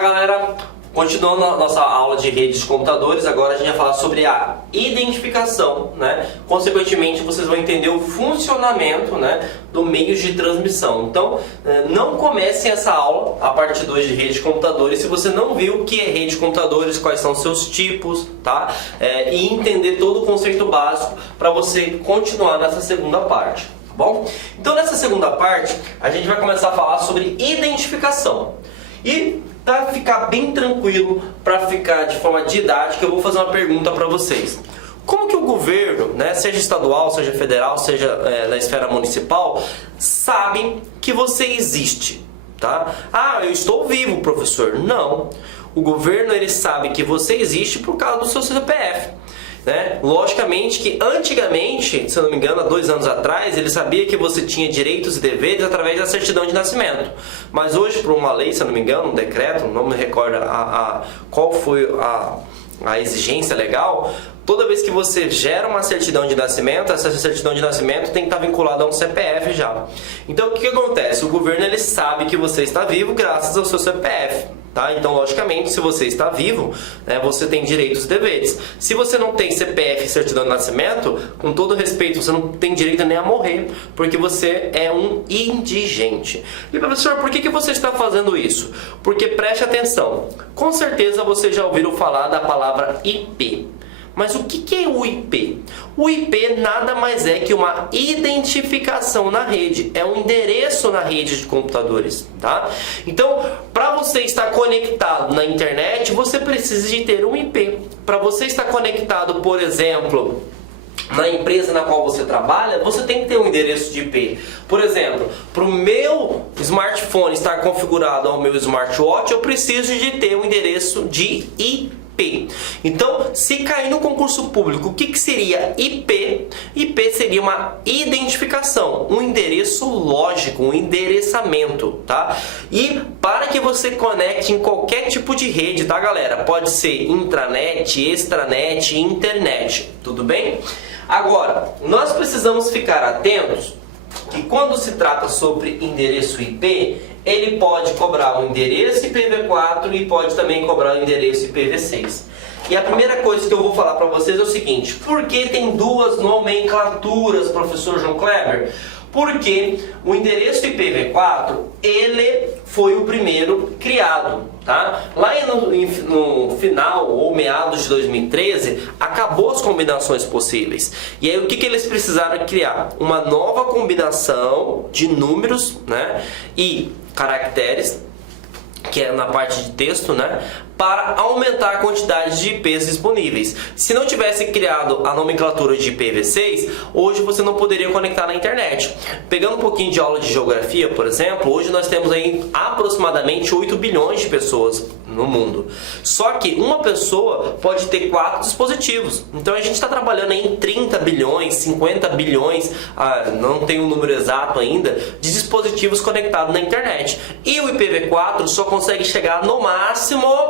Fala galera, continuando a nossa aula de redes de computadores, agora a gente vai falar sobre a identificação, né? Consequentemente vocês vão entender o funcionamento, né, do meio de transmissão. Então não comecem essa aula, a parte 2 de rede de computadores, se você não viu o que é rede de computadores, quais são seus tipos, tá? E entender todo o conceito básico para você continuar nessa segunda parte. Bom, então nessa segunda parte a gente vai começar a falar sobre identificação. E para ficar bem tranquilo, para ficar de forma didática, eu vou fazer uma pergunta para vocês. Como que o governo, né, seja estadual, seja federal, seja na esfera municipal, sabe que você existe? Tá? Ah, eu estou vivo, professor. Não. O governo ele sabe que você existe por causa do seu CPF. Né? Logicamente que antigamente, se eu não me engano, há 2 anos atrás, ele sabia que você tinha direitos e deveres através da certidão de nascimento. Mas hoje, por uma lei, se eu não me engano, um decreto, não me recordo qual foi a exigência legal, toda vez que você gera uma certidão de nascimento, essa certidão de nascimento tem que estar vinculada a um CPF já. Então o que acontece? O governo ele sabe que você está vivo graças ao seu CPF. Tá? Então, logicamente, se você está vivo, né, você tem direitos e deveres. Se você não tem CPF e certidão de nascimento, com todo respeito, você não tem direito nem a morrer, porque você é um indigente. E professor, por que você está fazendo isso? Porque preste atenção, com certeza você já ouviu falar da palavra IP. Mas o que é o IP? O IP nada mais é que uma identificação na rede, é um endereço na rede de computadores, tá? Então, para você estar conectado na internet, você precisa de ter um IP. Para você estar conectado, por exemplo, na empresa na qual você trabalha, você tem que ter um endereço de IP. Por exemplo, para o meu smartphone estar configurado ao meu smartwatch, eu preciso de ter um endereço de IP. Então, se cair no concurso público, o que seria IP? IP seria uma identificação, um endereço lógico, um endereçamento, tá? E para que você conecte em qualquer tipo de rede, tá, galera? Pode ser intranet, extranet, internet, tudo bem? Agora, nós precisamos ficar atentos que quando se trata sobre endereço IP, ele pode cobrar o endereço IPv4 e pode também cobrar o endereço IPv6. E a primeira coisa que eu vou falar para vocês é o seguinte: por que tem duas nomenclaturas, professor João Kleber? Porque o endereço IPv4, ele foi o primeiro criado, tá? Lá no final ou meados de 2013, acabou as combinações possíveis. E aí o que eles precisaram criar? Uma nova combinação de números, né, e caracteres, que é na parte de texto, né, para aumentar a quantidade de IPs disponíveis. Se não tivesse criado a nomenclatura de IPv6, hoje você não poderia conectar na internet. Pegando um pouquinho de aula de geografia, por exemplo, hoje nós temos aí aproximadamente 8 bilhões de pessoas no mundo. Só que uma pessoa pode ter 4 dispositivos. Então a gente está trabalhando aí em 30 bilhões, 50 bilhões, não tem um número exato ainda, de dispositivos conectados na internet. E o IPv4 só consegue chegar no máximo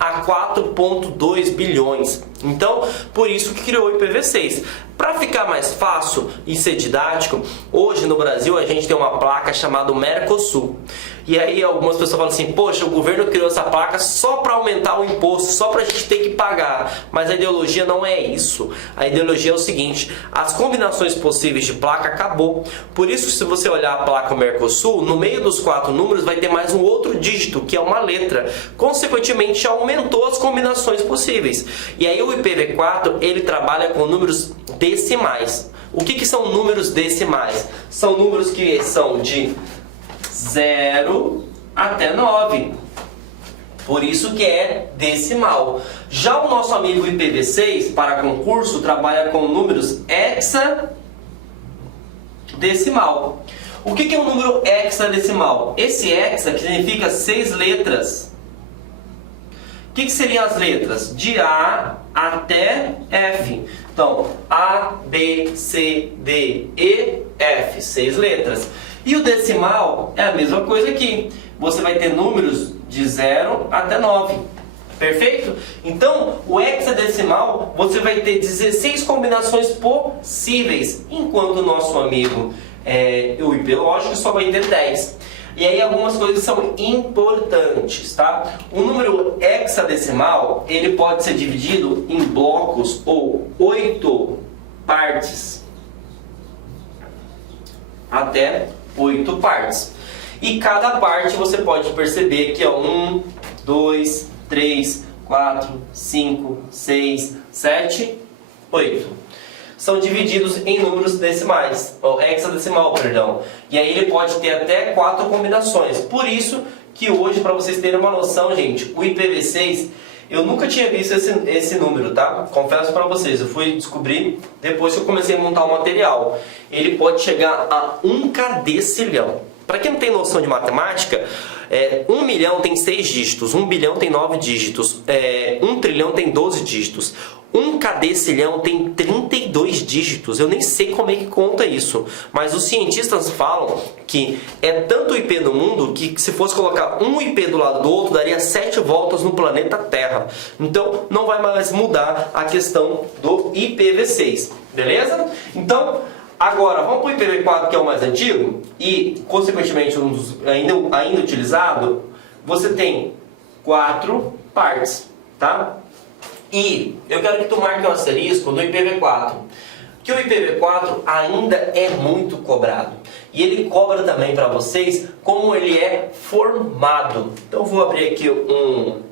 a 4,2 bilhões. Então, por isso que criou o IPv6. Para ficar mais fácil e ser didático, hoje no Brasil a gente tem uma placa chamada Mercosul. E aí algumas pessoas falam assim: poxa, o governo criou essa placa só para aumentar o imposto, só para a gente ter que pagar. Mas a ideologia não é isso. A ideologia é o seguinte: as combinações possíveis de placa acabou. Por isso, se você olhar a placa Mercosul, no meio dos 4 números vai ter mais um outro dígito, que é uma letra. Consequentemente, aumentou as combinações possíveis. E aí o IPv4, ele trabalha com números decimais. O que são números decimais? São números que são de 0 até 9. Por isso que é decimal. Já o nosso amigo IPv6, para concurso, trabalha com números hexadecimal. O que é um número hexadecimal? Esse hexa que significa 6 letras. O que seriam as letras? De A até F. Então, A, B, C, D, E, F. 6 letras. E o decimal é a mesma coisa aqui. Você vai ter números de 0 até 9. Perfeito? Então, o hexadecimal, você vai ter 16 combinações possíveis, enquanto o nosso amigo o IP lógico só vai ter 10. E aí algumas coisas são importantes, tá? O número hexadecimal, ele pode ser dividido em blocos ou 8 partes. Até 8 partes. E cada parte você pode perceber que é 1, 2, 3, 4, 5, 6, 7, 8. São divididos em números decimais, ou hexadecimal, perdão. E aí ele pode ter até 4 combinações. Por isso que hoje, para vocês terem uma noção, gente, o IPv6, eu nunca tinha visto esse número, tá? Confesso para vocês, eu fui descobrir depois que eu comecei a montar o material. Ele pode chegar a 1 cadecilhão. Para quem não tem noção de matemática, 1 milhão tem 6 dígitos, 1 bilhão tem 9 dígitos, 1 trilhão tem 12 dígitos, 1 cadecilhão tem 32 dígitos. Eu nem sei como é que conta isso, mas os cientistas falam que é tanto IP no mundo que se fosse colocar um IP do lado do outro, daria 7 voltas no planeta Terra. Então não vai mais mudar a questão do IPv6, beleza? Então, agora, vamos para o IPv4, que é o mais antigo, e, consequentemente, um dos ainda utilizado. Você tem 4 partes, tá? E eu quero que tu marque um asterisco no IPv4, que o IPv4 ainda é muito cobrado. E ele cobra também para vocês como ele é formado. Então, eu vou abrir aqui um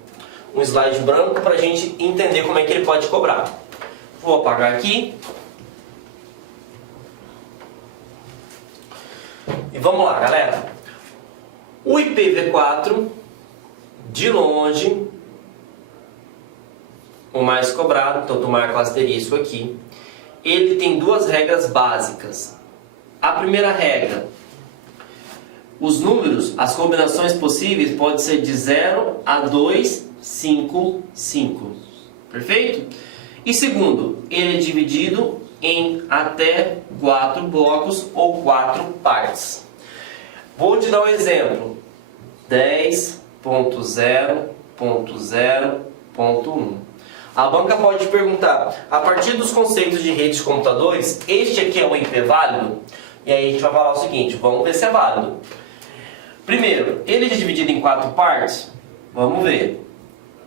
slide branco para a gente entender como é que ele pode cobrar. Vou apagar aqui. E vamos lá, galera. O IPv4, de longe, o mais cobrado, então tu marca o asterisco aqui. Ele tem 2 regras básicas. A primeira regra: os números, as combinações possíveis podem ser de 0 a 255. Perfeito? E segundo, ele é dividido em até 4 blocos ou 4 partes. Vou te dar um exemplo. 10.0.0.1. A banca pode te perguntar, a partir dos conceitos de redes de computadores, este aqui é um IP válido? E aí a gente vai falar o seguinte, vamos ver se é válido. Primeiro, ele é dividido em 4 partes? Vamos ver.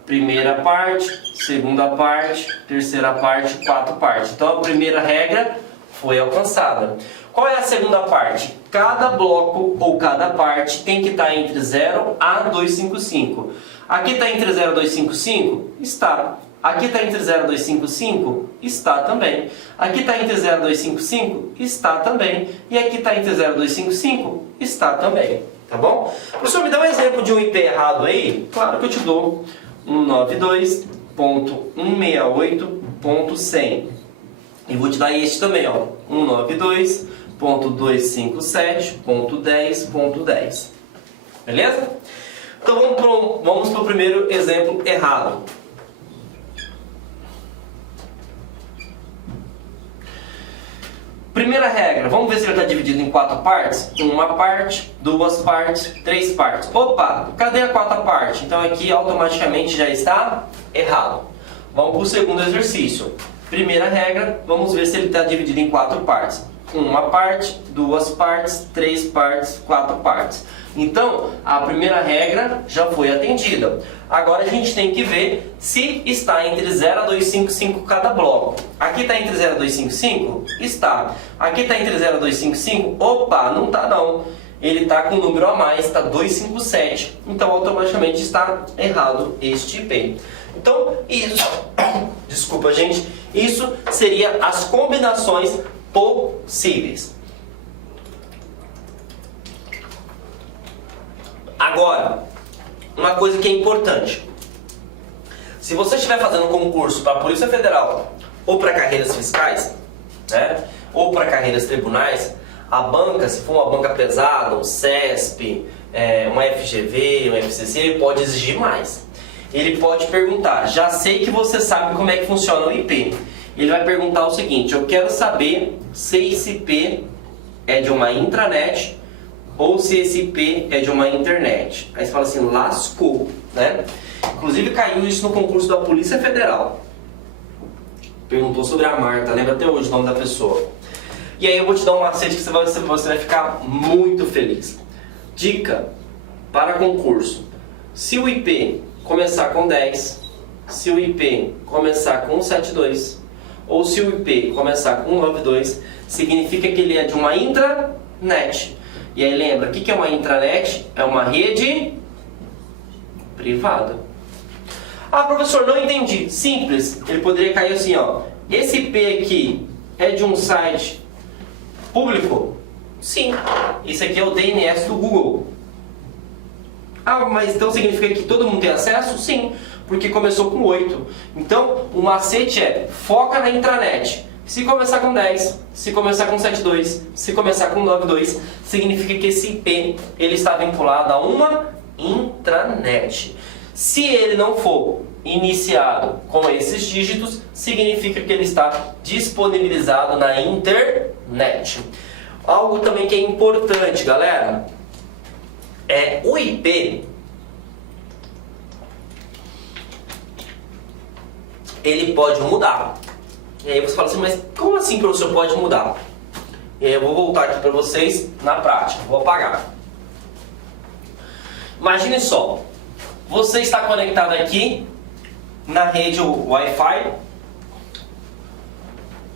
Primeira parte, segunda parte, terceira parte, 4 partes. Então a primeira regra foi alcançada. Qual é a segunda parte? Cada bloco ou cada parte tem que estar entre 0 a 255. Aqui está entre 0 e 255? Está. Aqui está entre 0 e 255? Está também. Aqui está entre 0 e 255? Está também. E aqui está entre 0 e 255? Está também. Tá bom? Professor, me dá um exemplo de um IP errado aí? Claro que eu te dou. 192.168.100. E vou te dar este também, ó. 192.257.10.10. Beleza? Então vamos para o primeiro exemplo errado. Primeira regra, vamos ver se ele está dividido em 4 partes? 1 parte, 2 partes, 3 partes. Opa, cadê a 4ª parte? Então aqui automaticamente já está errado. Vamos para o segundo exercício. Primeira regra, vamos ver se ele está dividido em 4 partes. 1 parte, 2 partes, 3 partes, 4 partes. Então, a primeira regra já foi atendida. Agora a gente tem que ver se está entre 0 a 255 cada bloco. Aqui está entre 0 a 255? Está. Aqui está entre 0 a 255? Opa, não está não. Ele está com um número a mais, está 257. Então, automaticamente está errado este IP. Então, isso... Desculpa, gente. Isso seria as combinações possíveis. Agora, uma coisa que é importante. Se você estiver fazendo um concurso para a Polícia Federal ou para carreiras fiscais, né, ou para carreiras tribunais, a banca, se for uma banca pesada, um CESP, uma FGV, um FCC, ele pode exigir mais. Ele pode perguntar, já sei que você sabe como é que funciona o IP. Ele vai perguntar o seguinte, eu quero saber se esse IP é de uma intranet ou se esse IP é de uma internet. Aí você fala assim, lascou, né? Inclusive caiu isso no concurso da Polícia Federal. Perguntou sobre a Marta, lembra até hoje o nome da pessoa. E aí eu vou te dar um macete que você vai ficar muito feliz. Dica para concurso: se o IP começar com 10, se o IP começar com 72 ou se o IP começar com 92, significa que ele é de uma intranet. E aí lembra, o que é uma intranet? É uma rede privada. Ah, professor, não entendi. Simples, ele poderia cair assim, ó. Esse IP aqui é de um site público? Sim. Esse aqui é o DNS do Google. Ah, mas então significa que todo mundo tem acesso? Sim, porque começou com 8. Então, o macete é: foca na intranet. Se começar com 10, se começar com 72, se começar com 92, significa que esse IP ele está vinculado a uma intranet. Se ele não for iniciado com esses dígitos, significa que ele está disponibilizado na internet. Algo também que é importante, galera, é o IP. Ele pode mudar. E aí você fala assim, mas como assim, professor, pode mudar? E aí eu vou voltar aqui para vocês na prática. Vou apagar. Imagine só, você está conectado aqui na rede Wi-Fi,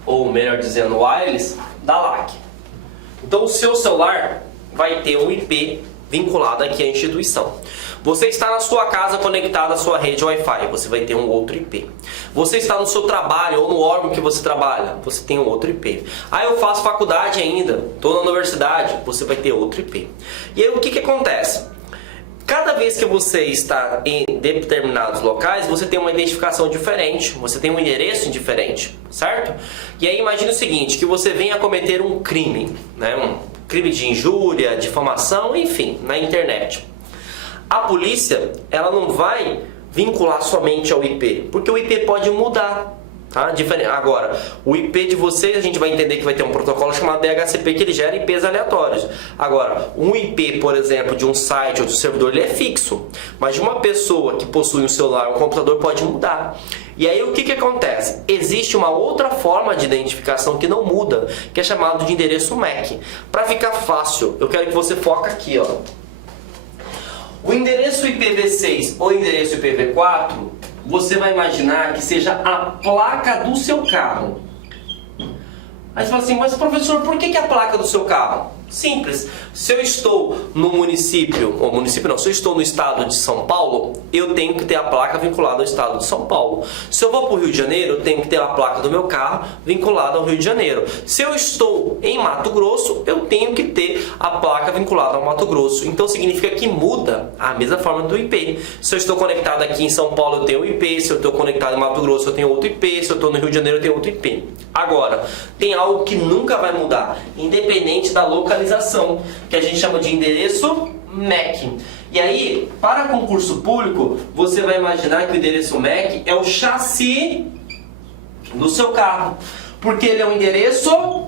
ou melhor dizendo, wireless, da LAC. Então o seu celular vai ter um IP vinculado aqui à instituição. Você está na sua casa conectado à sua rede Wi-Fi, você vai ter um outro IP. Você está no seu trabalho ou no órgão que você trabalha, você tem um outro IP. Ah, eu faço faculdade ainda, estou na universidade, você vai ter outro IP. E aí o que acontece? Cada vez que você está em determinados locais, você tem uma identificação diferente, você tem um endereço diferente, certo? E aí imagine o seguinte, que você venha cometer um crime, né? Um crime de injúria, difamação, enfim, na internet. A polícia, ela não vai vincular somente ao IP, porque o IP pode mudar. Tá? Agora, o IP de vocês, a gente vai entender que vai ter um protocolo chamado DHCP, que ele gera IPs aleatórios. Agora, um IP, por exemplo, de um site ou de um servidor, ele é fixo. Mas de uma pessoa que possui um celular ou um computador pode mudar. E aí o que acontece? Existe uma outra forma de identificação que não muda, que é chamado de endereço MAC. Para ficar fácil, eu quero que você foque aqui, ó. O endereço IPv6 ou endereço IPv4, você vai imaginar que seja a placa do seu carro. Aí você fala assim, mas professor, por que a placa do seu carro? Simples. Se eu estou no município, ou município não, se eu estou no estado de São Paulo, eu tenho que ter a placa vinculada ao estado de São Paulo. Se eu vou para o Rio de Janeiro, eu tenho que ter a placa do meu carro vinculada ao Rio de Janeiro. Se eu estou em Mato Grosso, eu tenho que ter a placa vinculada ao Mato Grosso. Então significa que muda a mesma forma do IP. Se eu estou conectado aqui em São Paulo, eu tenho um IP. Se eu estou conectado em Mato Grosso, eu tenho outro IP. Se eu estou no Rio de Janeiro, eu tenho outro IP. Agora, tem algo que nunca vai mudar, independente da localização, que a gente chama de endereço MAC. E aí, para concurso público, você vai imaginar que o endereço MAC é o chassi do seu carro, porque ele é um endereço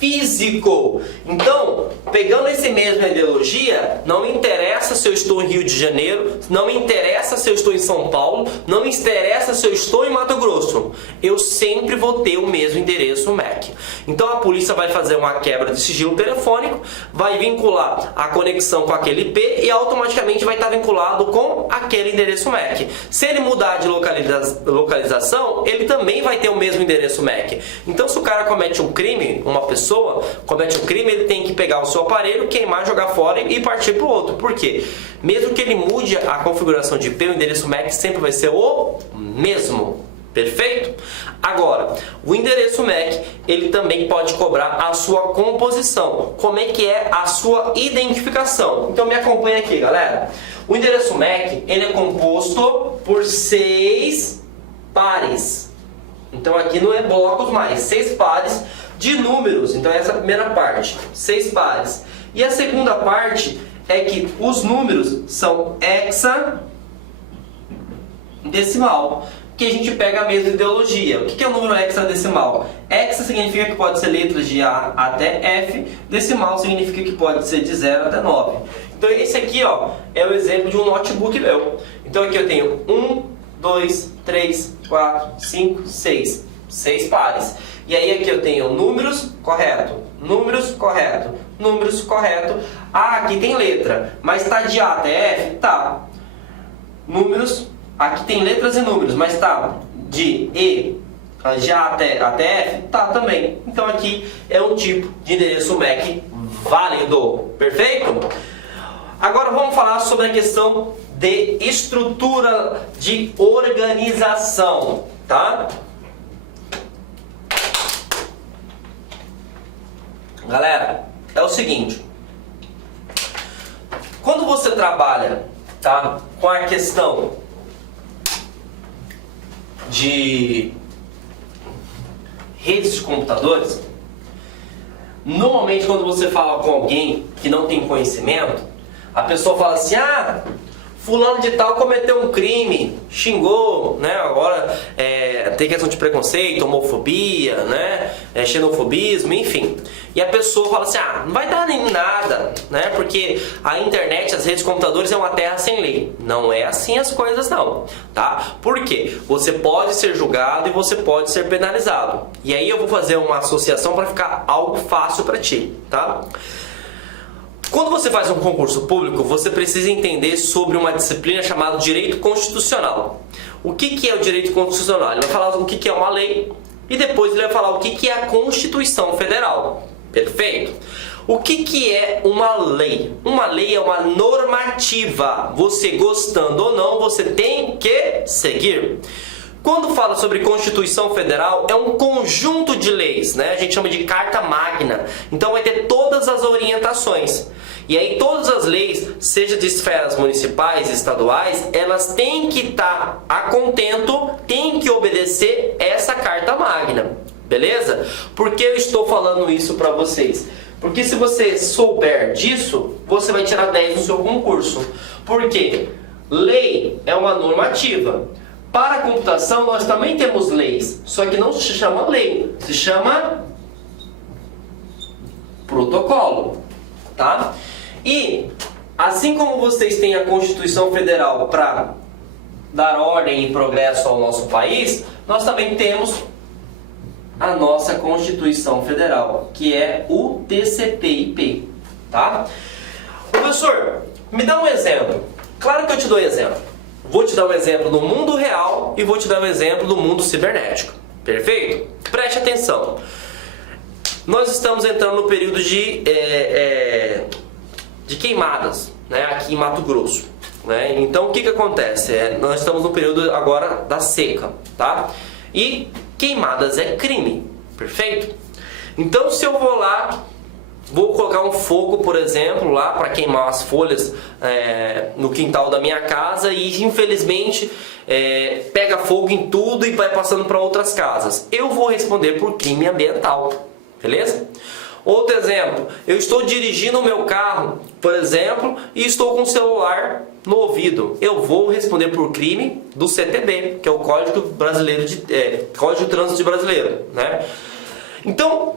físico. Então, pegando essa mesma ideologia, não me interessa se eu estou em Rio de Janeiro, não me interessa se eu estou em São Paulo, não me interessa se eu estou em Mato Grosso. Eu sempre vou ter o mesmo endereço MAC. Então a polícia vai fazer uma quebra de sigilo telefônico, vai vincular a conexão com aquele IP e automaticamente vai estar vinculado com aquele endereço MAC. Se ele mudar de localização, ele também vai ter o mesmo endereço MAC. Então se o cara comete um crime, uma pessoa comete um crime, ele tem que pegar o seu aparelho, queimar, jogar fora e partir para o outro. Por quê? Mesmo que ele mude a configuração de IP, o endereço MAC sempre vai ser o mesmo. Perfeito? Agora, o endereço MAC, ele também pode cobrar a sua composição. Como é que é a sua identificação? Então me acompanha aqui, galera. O endereço MAC, ele é composto por 6 pares. Então aqui não é blocos mais, 6 pares de números. Então essa é a primeira parte, 6 pares. E a segunda parte é que os números são hexadecimal, que a gente pega a mesma ideologia. O que é o número hexadecimal? Hexa significa que pode ser letras de A até F, decimal significa que pode ser de 0 até 9. Então esse aqui, ó, é o exemplo de um notebook meu. Então aqui eu tenho 1, 2, 3, 4, 5, 6 pares. E aí aqui eu tenho números, correto, números, correto. Ah, aqui tem letra, mas está de A até F? Tá. Números, aqui tem letras e números, mas está de E, de A até F? Tá também. Então aqui é um tipo de endereço MAC válido. Perfeito? Agora vamos falar sobre a questão de estrutura de organização, tá? Galera, é o seguinte, quando você trabalha, tá, com a questão de redes de computadores, normalmente quando você fala com alguém que não tem conhecimento, a pessoa fala assim, ah, fulano de tal cometeu um crime, xingou, né? Agora tem questão de preconceito, homofobia, né? Xenofobismo, enfim. E a pessoa fala assim, ah, não vai dar nem nada, né? Porque a internet, as redes de computadores é uma terra sem lei. Não é assim as coisas não, tá? Por quê? Você pode ser julgado e você pode ser penalizado. E aí eu vou fazer uma associação para ficar algo fácil para ti, tá? Quando você faz um concurso público, você precisa entender sobre uma disciplina chamada Direito Constitucional. O que é o Direito Constitucional? Ele vai falar o que é uma lei e depois ele vai falar o que é a Constituição Federal. Perfeito? O que é uma lei? Uma lei é uma normativa. Você gostando ou não, você tem que seguir. Quando fala sobre Constituição Federal, é um conjunto de leis, né? A gente chama de Carta Magna. Então vai ter todas as orientações. E aí todas as leis, seja de esferas municipais, estaduais, elas têm que estar a contento, têm que obedecer essa Carta Magna. Beleza? Por que eu estou falando isso para vocês? Porque se você souber disso, você vai tirar 10 no seu concurso. Por quê? Lei é uma normativa. Para a computação nós também temos leis, só que não se chama lei, se chama protocolo, tá? E assim como vocês têm a Constituição Federal para dar ordem e progresso ao nosso país, nós também temos a nossa Constituição Federal, que é o TCP/IP, tá? Professor, me dá um exemplo. Claro que eu te dou exemplo. Vou te dar um exemplo do mundo real e vou te dar um exemplo do mundo cibernético. Perfeito? Preste atenção. Nós estamos entrando no período de queimadas, né, aqui em Mato Grosso. Né? Então o que acontece? Nós estamos no período agora da seca, tá? E queimadas é crime. Perfeito? Então se eu vou lá, vou colocar um fogo, por exemplo, lá para queimar as folhas no quintal da minha casa e infelizmente pega fogo em tudo e vai passando para outras casas. Eu vou responder por crime ambiental, beleza? Outro exemplo, eu estou dirigindo o meu carro, por exemplo, e estou com o celular no ouvido. Eu vou responder por crime do CTB, que é o Código Brasileiro Código de Trânsito Brasileiro, né? Então,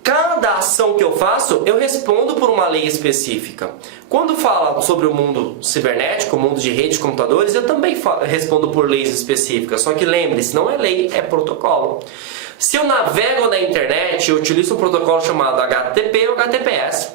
cada ação que eu faço, eu respondo por uma lei específica. Quando fala sobre o mundo cibernético, o mundo de redes de computadores, eu também respondo por leis específicas. Só que lembre-se, não é lei, é protocolo. Se eu navego na internet, eu utilizo um protocolo chamado HTTP ou HTTPS.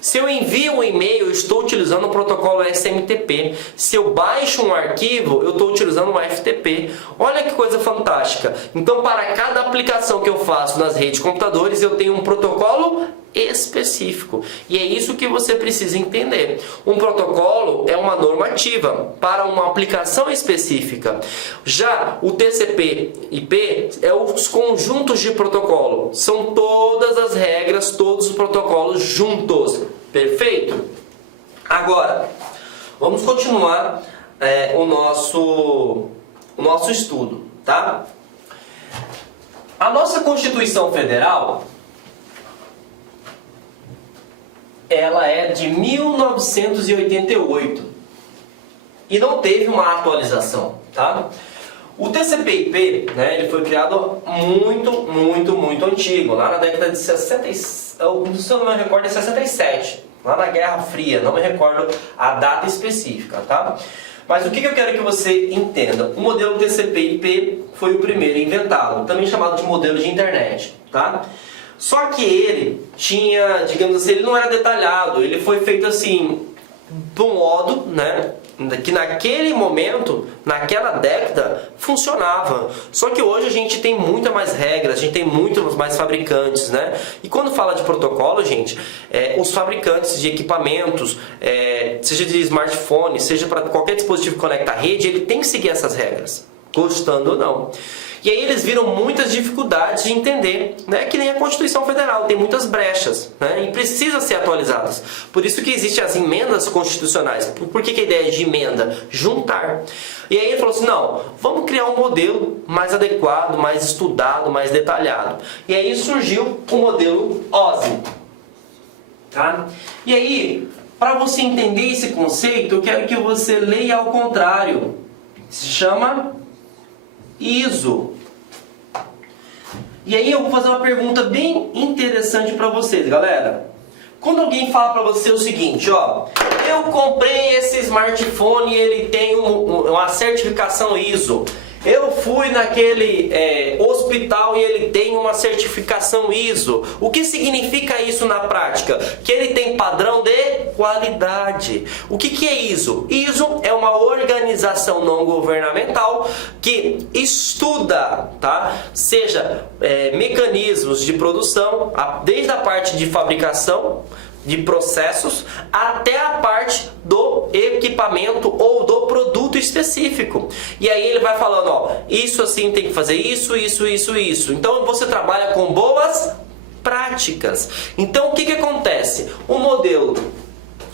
Se eu envio um e-mail, eu estou utilizando o protocolo SMTP. Se eu baixo um arquivo, eu estou utilizando um FTP. Olha que coisa fantástica. Então, para cada aplicação que eu faço nas redes de computadores, eu tenho um protocolo específico. E é isso que você precisa entender. Um protocolo é uma normativa para uma aplicação específica. Já o TCP/IP é os conjuntos de protocolo. São todas as regras, todos os protocolos juntos. Perfeito? Agora, vamos continuar o nosso estudo, tá? A nossa Constituição Federal, ela é de 1988 e não teve uma atualização, tá? O TCP/IP, né, ele foi criado muito antigo, lá na década de 60, se eu não me recordo, é 67, lá na Guerra Fria, não me recordo a data específica, tá? Mas o que eu quero que você entenda? O modelo TCP/IP foi o primeiro inventado, também chamado de modelo de internet, tá? Só que ele tinha, digamos assim, ele não era detalhado, ele foi feito assim, de um modo, né, que naquele momento, naquela década, funcionava. Só que hoje a gente tem muita mais regras, a gente tem muitos mais fabricantes, né? E quando fala de protocolo, gente, os fabricantes de equipamentos, seja de smartphone, seja para qualquer dispositivo que conecta à rede, ele tem que seguir essas regras, gostando ou não. E aí eles viram muitas dificuldades de entender, né? Que nem a Constituição Federal, tem muitas brechas, né? E precisa ser atualizadas. Por isso que existem as emendas constitucionais. Por que a ideia de emenda? Juntar. E aí ele falou assim, não, vamos criar um modelo mais adequado, mais estudado, mais detalhado. E aí surgiu o modelo OSI. Tá? E aí, para você entender esse conceito, eu quero que você leia ao contrário. Se chama ISO. E aí eu vou fazer uma pergunta bem interessante para vocês, galera. Quando alguém fala para você o seguinte, ó, eu comprei esse smartphone e ele tem uma certificação ISO. Eu fui naquele hospital e ele tem uma certificação ISO. O que significa isso na prática? Que ele tem padrão de qualidade. O que é ISO? ISO é uma organização não governamental que estuda, tá? Seja mecanismos de produção, desde a parte de fabricação, de processos, até a parte do equipamento ou do produto específico. E aí ele vai falando, ó, isso assim tem que fazer isso, isso, isso, isso. Então você trabalha com boas práticas. Então o que acontece? O modelo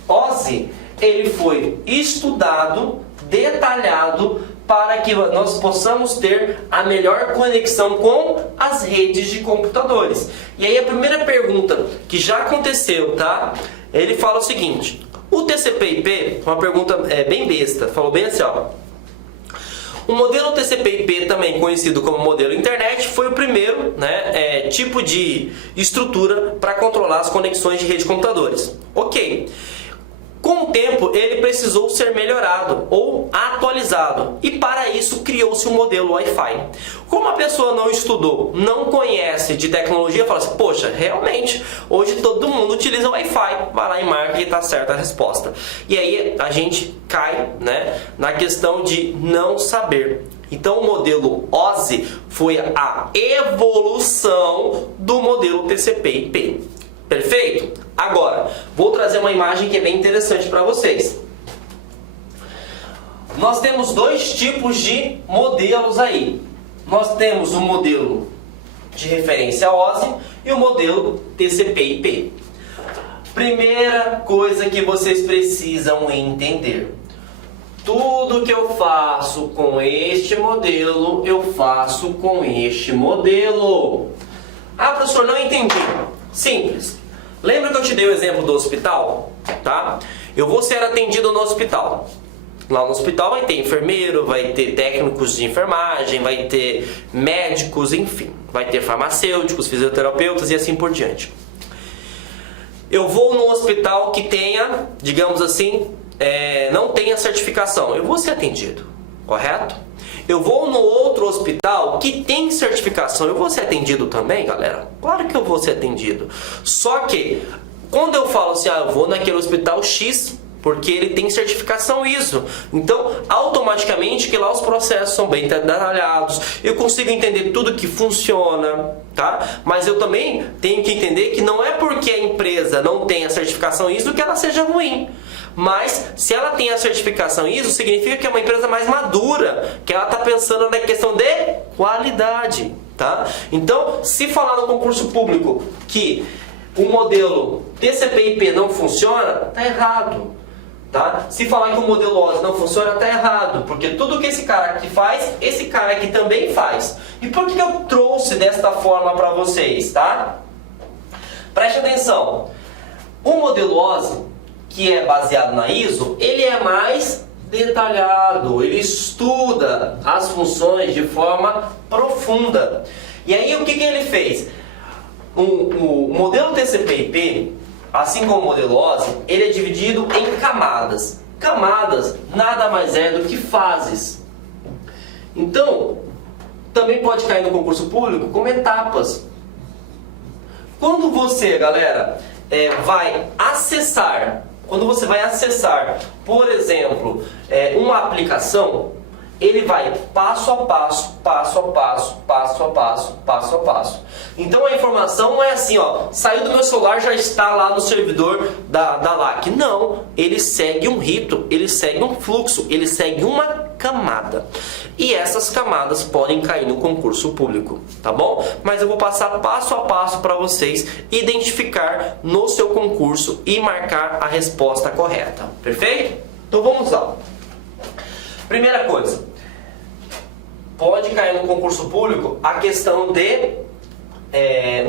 OSI, ele foi estudado, detalhado, para que nós possamos ter a melhor conexão com as redes de computadores. E aí a primeira pergunta que já aconteceu, tá? Ele fala o seguinte, o TCP/IP, uma pergunta bem besta, falou bem assim, ó. O modelo TCP/IP, também conhecido como modelo internet, foi o primeiro, né, tipo de estrutura para controlar as conexões de rede de computadores. Ok. Com o tempo, ele precisou ser melhorado ou atualizado e para isso criou-se o modelo Wi-Fi. Como a pessoa não estudou, não conhece de tecnologia, fala assim, poxa, realmente, hoje todo mundo utiliza Wi-Fi, vai lá e marca e está certa a resposta. E aí a gente cai, né, na questão de não saber. Então o modelo OSI foi a evolução do modelo TCP/IP. Perfeito? Agora, vou trazer uma imagem que é bem interessante para vocês. Nós temos dois tipos de modelos aí. Nós temos o modelo de referência OSI e o modelo TCP/IP. Primeira coisa que vocês precisam entender. Tudo que eu faço com este modelo, eu faço com este modelo. Ah, professor, não entendi. Simples. Lembra que eu te dei o exemplo do hospital? Tá? Eu vou ser atendido no hospital. Lá no hospital vai ter enfermeiro, vai ter técnicos de enfermagem, vai ter médicos, enfim. Vai ter farmacêuticos, fisioterapeutas e assim por diante. Eu vou num hospital que tenha, digamos assim, não tenha certificação. Eu vou ser atendido, correto? Eu vou no outro hospital que tem certificação, eu vou ser atendido também, galera? Claro que eu vou ser atendido. Só que, quando eu falo assim, eu vou naquele hospital X, porque ele tem certificação ISO. Então, automaticamente, que lá os processos são bem detalhados, eu consigo entender tudo que funciona, tá? Mas eu também tenho que entender que não é porque a empresa não tem a certificação ISO que ela seja ruim. Mas, se ela tem a certificação ISO, significa que é uma empresa mais madura, que ela está pensando na questão de qualidade, tá? Então, se falar no concurso público que o modelo TCP/IP não funciona, tá errado, tá? Se falar que o modelo OSI não funciona, tá errado, porque tudo que esse cara aqui faz, esse cara aqui também faz. E por que eu trouxe desta forma para vocês, tá? Preste atenção. O modelo OSI, que é baseado na ISO, ele é mais detalhado, ele estuda as funções de forma profunda. E aí o que ele fez? O modelo TCP/IP, assim como o modelo OSI, ele é dividido em camadas. Camadas nada mais é do que fases. Então, também pode cair no concurso público como etapas. Quando você, galera, vai acessar, por exemplo, uma aplicação, ele vai passo a passo, passo a passo, passo a passo, passo a passo. Então a informação não é assim, ó, saiu do meu celular, já está lá no servidor da LAC. Não, ele segue um rito, ele segue um fluxo, ele segue uma camada. E essas camadas podem cair no concurso público, tá bom? Mas eu vou passar passo a passo para vocês identificar no seu concurso e marcar a resposta correta. Perfeito? Então vamos lá. Primeira coisa, pode cair no concurso público a questão de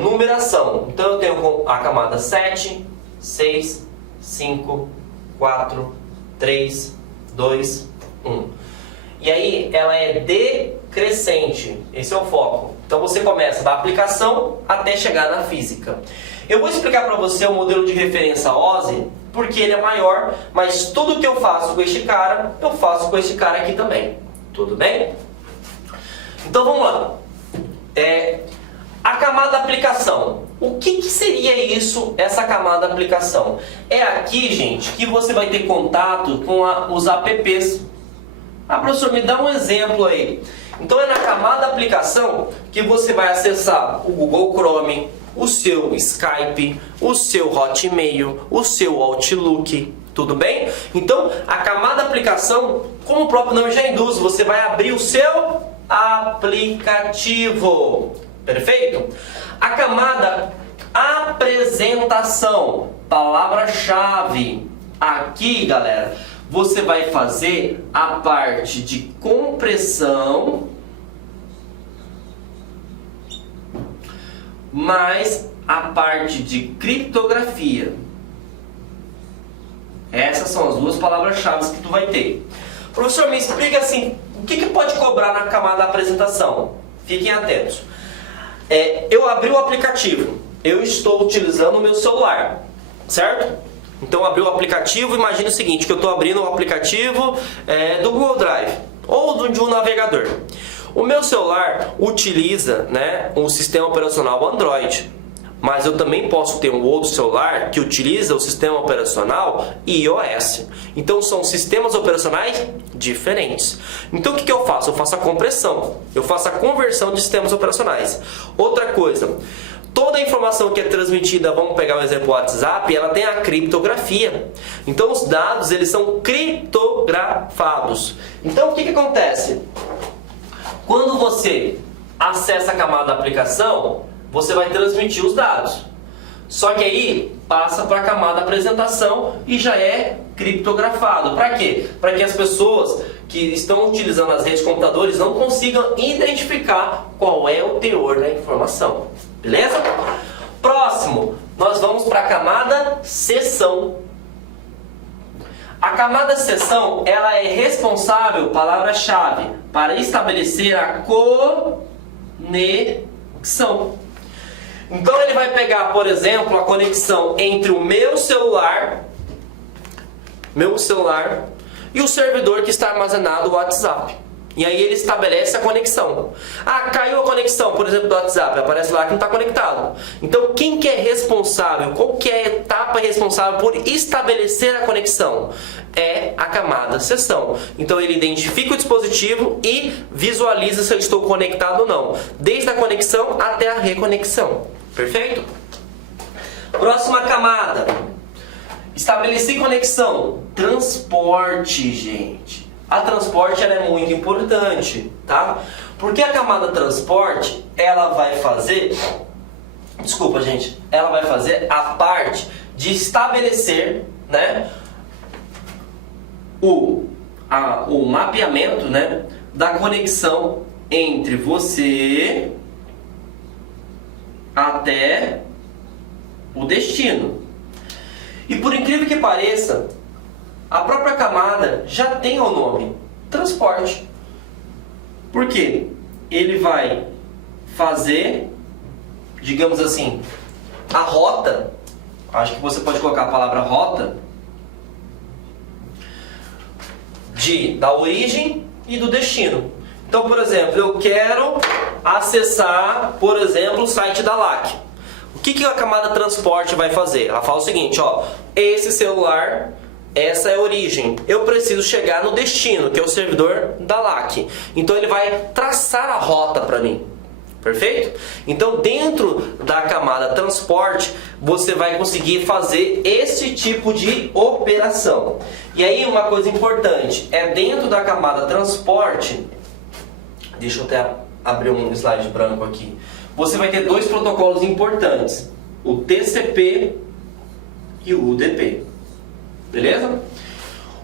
numeração. Então eu tenho a camada 7, 6, 5, 4, 3, 2, 1. E aí ela é decrescente, esse é o foco. Então você começa da aplicação até chegar na física. Eu vou explicar para você o modelo de referência OSI, porque ele é maior, mas tudo que eu faço com este cara, eu faço com este cara aqui também. Tudo bem? Então vamos lá. A camada aplicação. O que seria isso, essa camada aplicação? É aqui, gente, que você vai ter contato com os apps. Ah, professor, me dá um exemplo aí. Então é na camada aplicação que você vai acessar o Google Chrome, o seu Skype, o seu Hotmail, o seu Outlook, tudo bem? Então, a camada aplicação, como o próprio nome já induz, você vai abrir o seu aplicativo, perfeito? A camada apresentação, palavra-chave, aqui, galera, você vai fazer a parte de compressão mais a parte de criptografia. Essas são as duas palavras-chave que tu vai ter. Professor, me explica assim, o que pode cobrar na camada apresentação? Fiquem atentos. Eu abri o aplicativo, eu estou utilizando o meu celular, certo? Então abri o aplicativo, imagine o seguinte, que eu estou abrindo o aplicativo do Google Drive ou de um navegador. O meu celular utiliza, um sistema operacional Android, mas eu também posso ter um outro celular que utiliza o sistema operacional iOS. Então são sistemas operacionais diferentes. Então o que eu faço? Eu faço a compressão, eu faço a conversão de sistemas operacionais. Outra coisa, toda a informação que é transmitida, vamos pegar um exemplo WhatsApp, ela tem a criptografia. Então os dados, eles são criptografados. Então o que acontece? Quando você acessa a camada da aplicação, você vai transmitir os dados. Só que aí passa para a camada da apresentação e já é criptografado. Para quê? Para que as pessoas que estão utilizando as redes de computadores não consigam identificar qual é o teor da informação. Beleza? Próximo, nós vamos para a camada seção. A camada seção, ela é responsável, palavra-chave, para estabelecer a conexão. Então ele vai pegar, por exemplo, a conexão entre o meu celular e o servidor que está armazenado no WhatsApp. E aí ele estabelece a conexão. Ah, caiu a conexão, por exemplo, do WhatsApp, aparece lá que não está conectado. Então quem que é responsável, qual que é a etapa responsável por estabelecer a conexão? É a camada seção. Então ele identifica o dispositivo e visualiza se eu estou conectado ou não. Desde a conexão até a reconexão. Perfeito? Próxima camada. Estabelecer conexão. Transporte, gente. A transporte ela é muito importante, tá? Porque a camada transporte, ela vai fazer... Desculpa, gente. Ela vai fazer a parte de estabelecer, o mapeamento, da conexão entre você até o destino. E por incrível que pareça, a própria camada já tem o nome, transporte. Por quê? Ele vai fazer, digamos assim, a rota, acho que você pode colocar a palavra rota, da origem e do destino. Então, por exemplo, eu quero acessar, por exemplo, o site da LAC. O que a camada transporte vai fazer? Ela fala o seguinte, ó, esse celular, essa é a origem. Eu preciso chegar no destino, que é o servidor da LAC. Então ele vai traçar a rota para mim. Perfeito? Então dentro da camada transporte você vai conseguir fazer esse tipo de operação. E aí uma coisa importante, é dentro da camada transporte, deixa eu até abrir um slide branco aqui, você vai ter dois protocolos importantes, o TCP e o UDP. Beleza?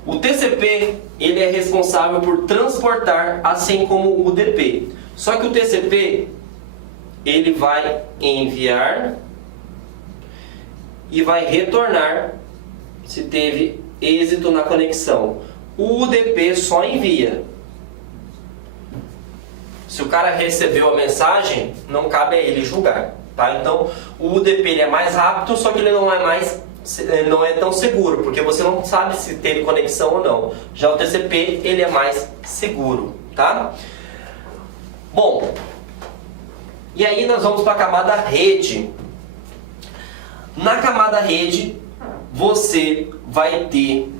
O TCP ele é responsável por transportar, assim como o UDP. Só que o TCP ele vai enviar e vai retornar se teve êxito na conexão. O UDP só envia. Se o cara recebeu a mensagem, não cabe a ele julgar, tá? Então, o UDP ele é mais rápido, só que ele não é tão seguro, porque você não sabe se teve conexão ou não. Já o TCP ele é mais seguro, tá? Bom, e aí nós vamos para a camada rede. Na camada rede, você vai ter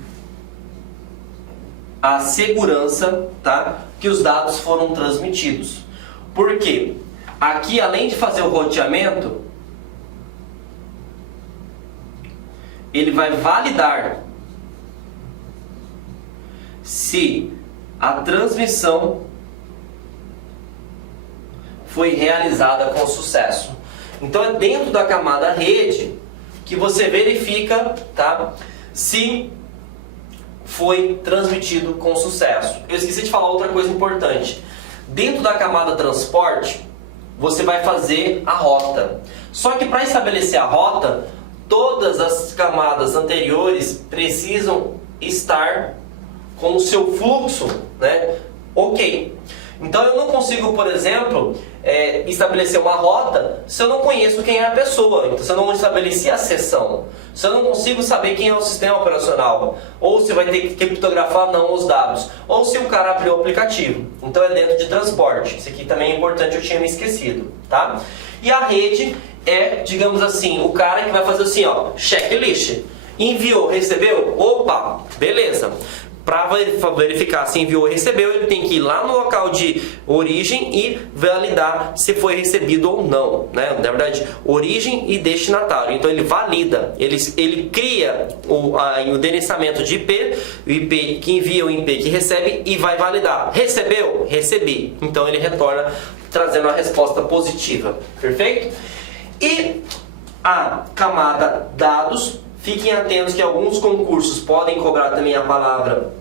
a segurança, tá? Que os dados foram transmitidos. Por quê? Aqui, além de fazer o roteamento, ele vai validar se a transmissão foi realizada com sucesso. Então é dentro da camada rede que você verifica, tá, se foi transmitido com sucesso. Eu esqueci de falar outra coisa importante. Dentro da camada transporte, você vai fazer a rota. Só que para estabelecer a rota, todas as camadas anteriores precisam estar com o seu fluxo, né, ok. Então eu não consigo, por exemplo, estabelecer uma rota se eu não conheço quem é a pessoa, então, se eu não estabeleci a sessão, se eu não consigo saber quem é o sistema operacional, ou se vai ter que criptografar não os dados, ou se o cara abriu o aplicativo. Então é dentro de transporte. Isso aqui também é importante, eu tinha me esquecido, tá? E a rede é, digamos assim, o cara que vai fazer assim, ó, checklist. Enviou, recebeu? Opa, beleza. Para verificar se enviou ou recebeu, ele tem que ir lá no local de origem e validar se foi recebido ou não, né? Na verdade, origem e destinatário. Então ele valida, ele cria o endereçamento de IP, o IP que envia, o IP que recebe e vai validar. Recebeu? Recebi. Então ele retorna trazendo a resposta positiva. Perfeito? E a camada dados. Fiquem atentos que alguns concursos podem cobrar também a palavra,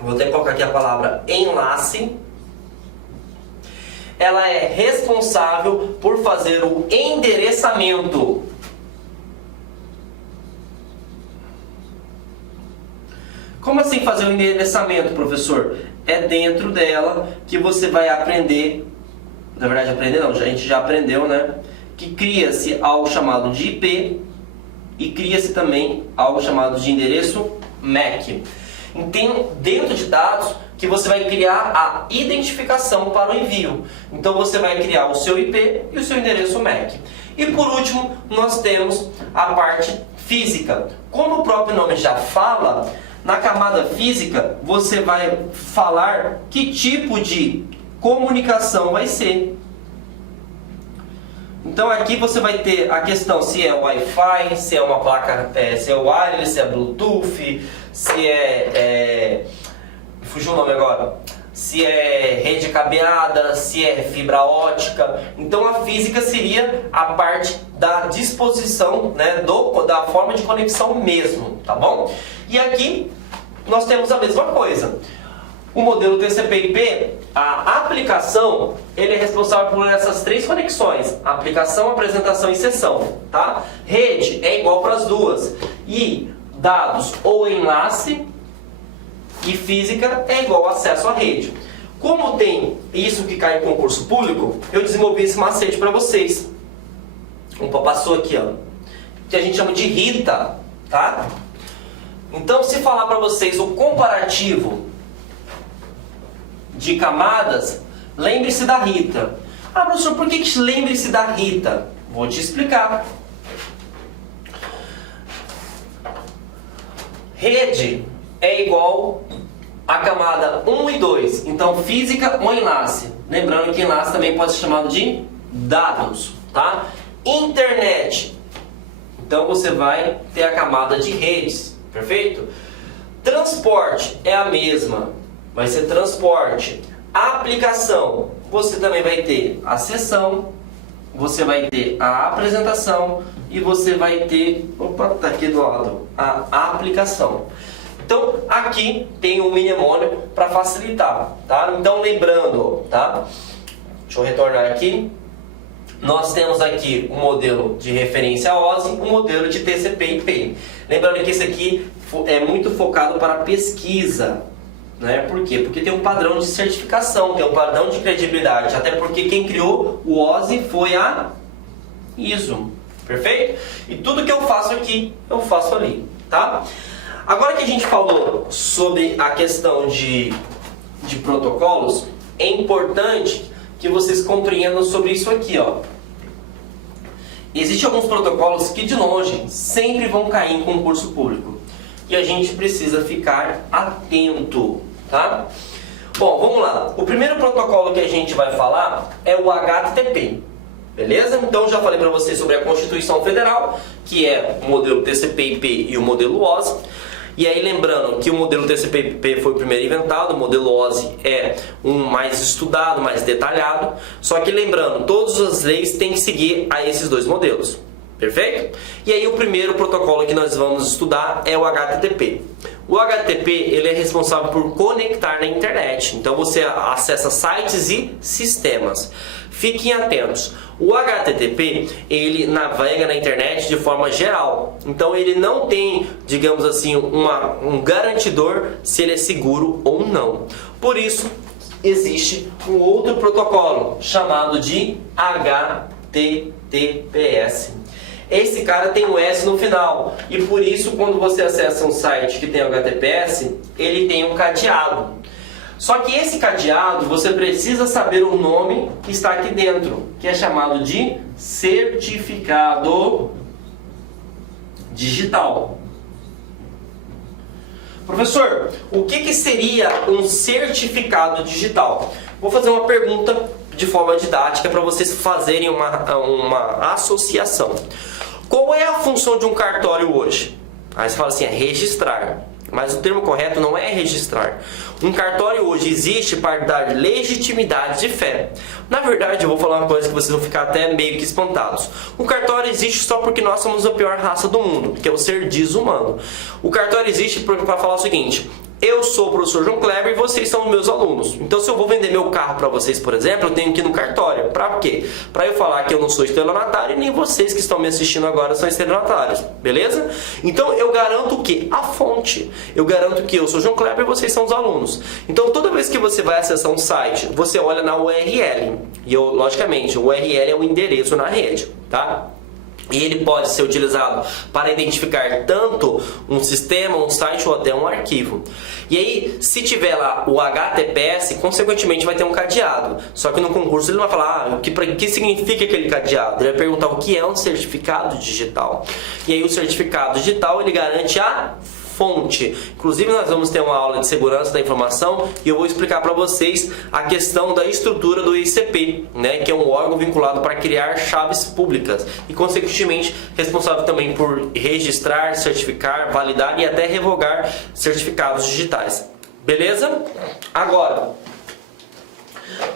vou até colocar aqui a palavra enlace. Ela é responsável por fazer o endereçamento. Como assim fazer o endereçamento, professor? É dentro dela que você vai aprender, na verdade aprender não, a gente já aprendeu, né? Que cria-se algo chamado de IP, e cria-se também algo chamado de endereço MAC. Então, dentro de dados, que você vai criar a identificação para o envio. Então você vai criar o seu IP e o seu endereço MAC. E por último, nós temos a parte física. Como o próprio nome já fala, na camada física você vai falar que tipo de comunicação vai ser. Então aqui você vai ter a questão se é Wi-Fi, se é uma placa, se é wireless, se é Bluetooth, se fugiu o nome agora, se é rede cabeada, se é fibra ótica. Então a física seria a parte da disposição, né, da forma de conexão mesmo, tá bom? E aqui nós temos a mesma coisa. O modelo TCP/IP, a aplicação, ele é responsável por essas três conexões: aplicação, apresentação e sessão, tá? Rede é igual para as duas. E dados ou enlace e física é igual acesso à rede. Como tem isso que cai em concurso público, eu desenvolvi esse macete para vocês. Opa, passou aqui, ó. Que a gente chama de RITA, tá? Então, se falar para vocês o comparativo de camadas, lembre-se da RITA. Ah, professor, por que lembre-se da RITA? Vou te explicar. Rede é igual a camada 1 e 2. Então, física, um enlace. Lembrando que enlace também pode ser chamado de dados, tá? Internet. Então, você vai ter a camada de redes, perfeito? Transporte é a mesma. Vai ser transporte. Aplicação. Você também vai ter a sessão. Você vai ter a apresentação. E você vai ter, opa, tá aqui do lado, a aplicação. Então, aqui tem um mnemônio para facilitar, tá? Então, lembrando, tá? Deixa eu retornar aqui. Nós temos aqui um modelo de referência OSI, um modelo de TCP/IP. Lembrando que esse aqui é muito focado para pesquisa, né? Por quê? Porque tem um padrão de certificação, tem um padrão de credibilidade. Até porque quem criou o OSI foi a ISO. Perfeito? E tudo que eu faço aqui, eu faço ali, tá? Agora que a gente falou sobre a questão de protocolos, é importante que vocês compreendam sobre isso aqui, ó. Existem alguns protocolos que de longe sempre vão cair em concurso público. E a gente precisa ficar atento, tá? Bom, vamos lá. O primeiro protocolo que a gente vai falar é o HTTP. Beleza? Então já falei para vocês sobre a Constituição Federal, que é o modelo TCP/IP e o modelo OSI. E aí lembrando que o modelo TCP/IP foi o primeiro inventado, o modelo OSI é um mais estudado, mais detalhado. Só que lembrando, todas as leis têm que seguir a esses dois modelos. Perfeito? E aí o primeiro protocolo que nós vamos estudar é o HTTP. O HTTP ele é responsável por conectar na internet. Então você acessa sites e sistemas. Fiquem atentos. O HTTP ele navega na internet de forma geral. Então ele não tem, digamos assim, um garantidor se ele é seguro ou não. Por isso existe um outro protocolo chamado de HTTPS. Esse cara tem um S no final e por isso quando você acessa um site que tem HTTPS, ele tem um cadeado. Só que esse cadeado você precisa saber o nome que está aqui dentro, que é chamado de certificado digital. Professor, o que seria um certificado digital? Vou fazer uma pergunta de forma didática para vocês fazerem uma associação. Qual é a função de um cartório hoje? Aí você fala assim, é registrar. Mas o termo correto não é registrar. Um cartório hoje existe para dar legitimidade de fé. Na verdade, eu vou falar uma coisa que vocês vão ficar até meio que espantados. O cartório existe só porque nós somos a pior raça do mundo, que é o ser desumano. O cartório existe para falar o seguinte: eu sou o professor João Kleber e vocês são meus alunos. Então, se eu vou vender meu carro para vocês, por exemplo, eu tenho que ir no cartório. Para quê? Para eu falar que eu não sou estelionatário e nem vocês que estão me assistindo agora são estelionatários. Beleza? Então, eu garanto o quê? A fonte. Eu garanto que eu sou João Kleber e vocês são os alunos. Então, toda vez que você vai acessar um site, você olha na URL. E, logicamente, o URL é o endereço na rede, tá? E ele pode ser utilizado para identificar tanto um sistema, um site ou até um arquivo. E aí, se tiver lá o HTTPS, consequentemente vai ter um cadeado. Só que no concurso ele não vai falar o que significa aquele cadeado. Ele vai perguntar o que é um certificado digital. E aí o certificado digital ele garante a fonte. Inclusive nós vamos ter uma aula de segurança da informação e eu vou explicar para vocês a questão da estrutura do ICP, né, que é um órgão vinculado para criar chaves públicas e consequentemente responsável também por registrar, certificar, validar e até revogar certificados digitais. Beleza? Agora,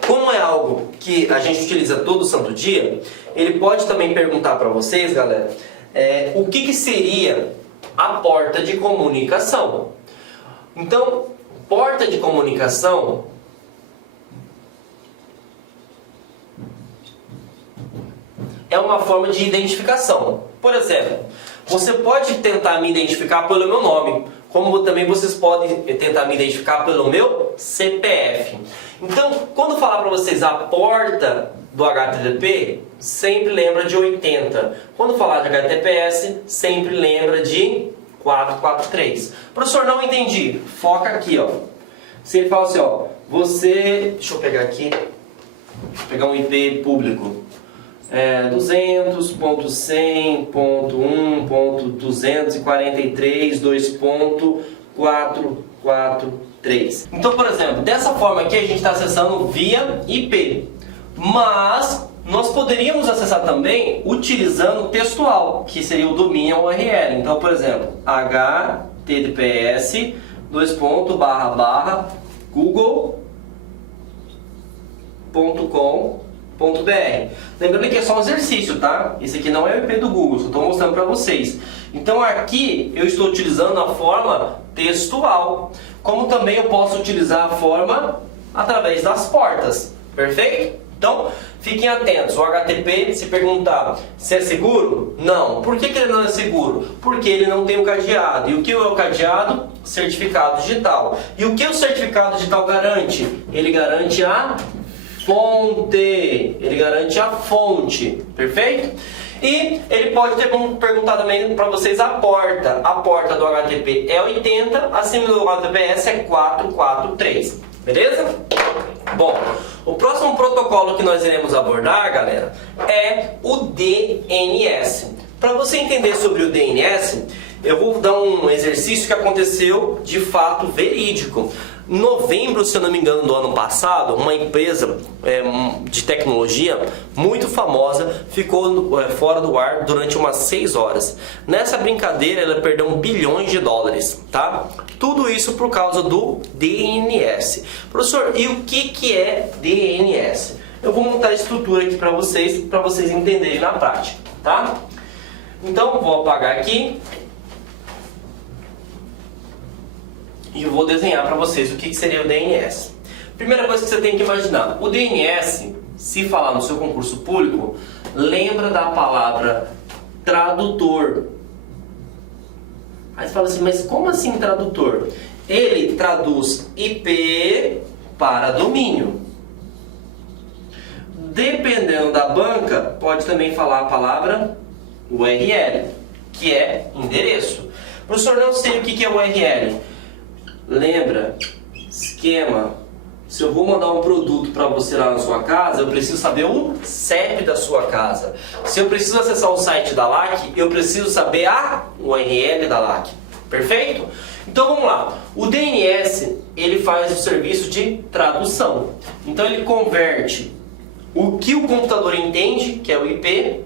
como é algo que a gente utiliza todo santo dia, ele pode também perguntar para vocês, galera, o que seria a porta de comunicação. Então, porta de comunicação é uma forma de identificação. Por exemplo, você pode tentar me identificar pelo meu nome, como também vocês podem tentar me identificar pelo meu CPF. Então, quando falar para vocês a porta do HTTP, sempre lembra de 80. Quando falar de HTTPS, sempre lembra de 443. Professor, não entendi. Foca aqui, ó. Se ele fala assim, ó, você... Deixa eu pegar aqui. Vou pegar um IP público. 200.100.243.243. Então, por exemplo, dessa forma aqui a gente está acessando via IP, mas nós poderíamos acessar também utilizando textual, que seria o domínio URL. Então, por exemplo, https google.com.br. Lembrando que é só um exercício, tá? Esse aqui não é o IP do Google, só estou mostrando para vocês. Então aqui eu estou utilizando a forma textual, como também eu posso utilizar a forma através das portas, perfeito? Então fiquem atentos, o HTTP, se perguntar se é seguro, não. Por que ele não é seguro? Porque ele não tem o cadeado. E o que é o cadeado? Certificado digital. E o que o certificado digital garante? Ele garante a fonte, ele garante a fonte, perfeito? E ele pode ter perguntado também para vocês a porta do HTTP é 80, acima do HTTPS é 443, beleza? Bom, o próximo protocolo que nós iremos abordar, galera, é o DNS. Para você entender sobre o DNS, eu vou dar um exercício que aconteceu de fato verídico. Em novembro, se eu não me engano, do ano passado, uma empresa de tecnologia muito famosa ficou fora do ar durante umas 6 horas. Nessa brincadeira, ela perdeu bilhões de dólares, tá? Tudo isso por causa do DNS. Professor, e o que é DNS? Eu vou montar a estrutura aqui para vocês entenderem na prática, tá? Então, vou apagar aqui. E eu vou desenhar para vocês o que seria o DNS. Primeira coisa que você tem que imaginar, o DNS, se falar no seu concurso público, lembra da palavra tradutor. Aí você fala assim, mas como assim tradutor? Ele traduz IP para domínio. Dependendo da banca, pode também falar a palavra URL, que é endereço. Professor, não sei o que é URL. Lembra, esquema, se eu vou mandar um produto para você lá na sua casa, eu preciso saber o CEP da sua casa. Se eu preciso acessar o site da LAC, eu preciso saber a URL da LAC. Perfeito? Então vamos lá. O DNS, ele faz o serviço de tradução. Então ele converte o que o computador entende, que é o IP.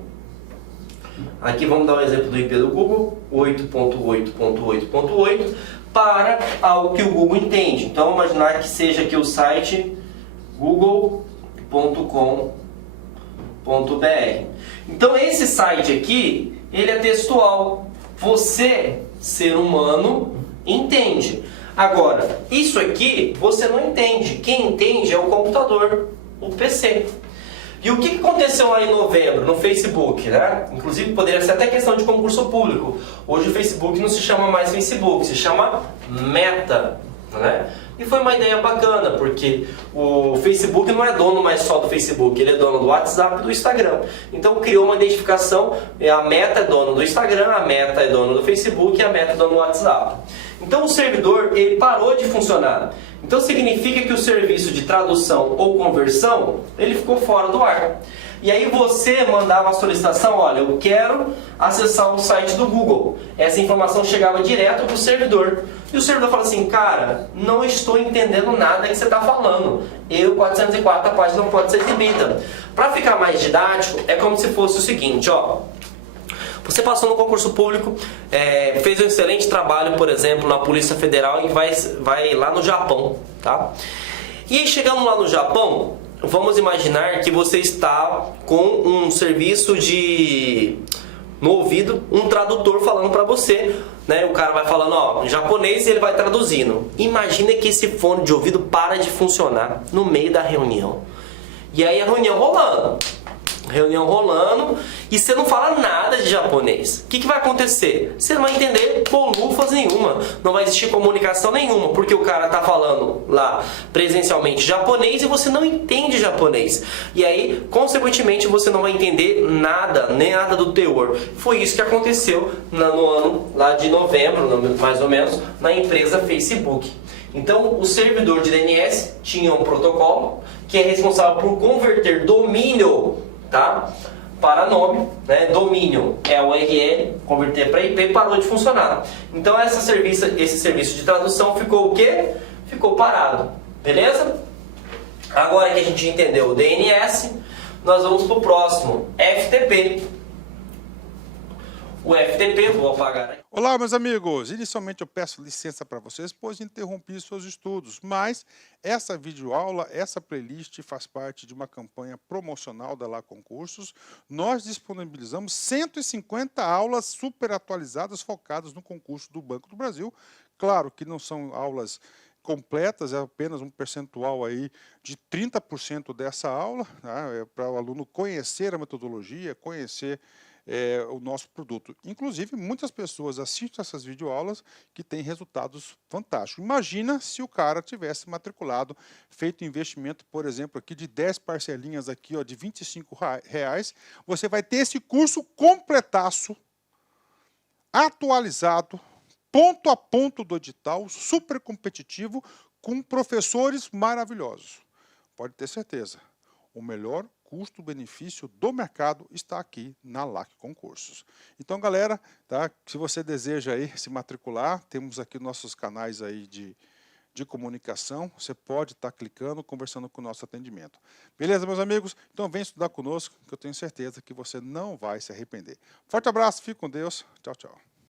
Aqui vamos dar um exemplo do IP do Google, 8.8.8.8, para algo que o Google entende. Então, vamos imaginar que seja aqui o site google.com.br. Então, esse site aqui, ele é textual. Você, ser humano, entende. Agora, isso aqui você não entende. Quem entende é o computador, o PC. E o que aconteceu lá em novembro no Facebook, né? Inclusive poderia ser até questão de concurso público. Hoje o Facebook não se chama mais Facebook, se chama Meta, né? E foi uma ideia bacana, porque o Facebook não é dono mais só do Facebook, ele é dono do WhatsApp e do Instagram. Então criou uma identificação, a Meta é dono do Instagram, a Meta é dono do Facebook e a Meta é dono do WhatsApp. Então o servidor, ele parou de funcionar. Então significa que o serviço de tradução ou conversão, ele ficou fora do ar. E aí você mandava a solicitação, olha, eu quero acessar o site do Google. Essa informação chegava direto para o servidor. E o servidor fala assim, cara, não estou entendendo nada que você está falando. Eu 404, a página não pode ser exibida. Para ficar mais didático, é como se fosse o seguinte, ó. Você passou no concurso público, fez um excelente trabalho, por exemplo, na Polícia Federal e vai lá no Japão, tá? E aí, chegando lá no Japão, vamos imaginar que você está com um serviço no ouvido, um tradutor falando para você, né? O cara vai falando, ó, em japonês e ele vai traduzindo. Imagina que esse fone de ouvido para de funcionar no meio da reunião. E aí a reunião rolando. E você não fala nada de japonês. O que vai acontecer? Você não vai entender bolufas nenhuma, não vai existir comunicação nenhuma, porque o cara tá falando lá presencialmente japonês e você não entende japonês. E aí, consequentemente, você não vai entender nada, nem nada do teor. Foi isso que aconteceu no ano lá de novembro, mais ou menos, na empresa Facebook. Então, o servidor de DNS tinha um protocolo que é responsável por converter domínio, tá, para nome, né? Domínio é o URL, converter para IP, parou de funcionar. Então esse serviço de tradução ficou o quê? Ficou parado, beleza? Agora que a gente entendeu o DNS, nós vamos para o próximo, FTP. O FTP, vou apagar aqui. Olá, meus amigos! Inicialmente eu peço licença para vocês, pois interrompi seus estudos, mas essa videoaula, essa playlist faz parte de uma campanha promocional da Lá Concursos. Nós disponibilizamos 150 aulas super atualizadas focadas no concurso do Banco do Brasil. Claro que não são aulas completas, é apenas um percentual aí de 30% dessa aula, tá? É para o aluno conhecer a metodologia, conhecer o nosso produto. Inclusive, muitas pessoas assistem essas videoaulas que têm resultados fantásticos. Imagina se o cara tivesse matriculado, feito investimento, por exemplo, aqui de 10 parcelinhas aqui, ó, de R$25, você vai ter esse curso completaço, atualizado, ponto a ponto do edital, super competitivo, com professores maravilhosos. Pode ter certeza, o melhor custo-benefício do mercado está aqui na LAC Concursos. Então, galera, tá? Se você deseja aí se matricular, temos aqui nossos canais aí de comunicação, você pode estar clicando, conversando com o nosso atendimento. Beleza, meus amigos? Então, vem estudar conosco, que eu tenho certeza que você não vai se arrepender. Forte abraço, fique com Deus. Tchau, tchau.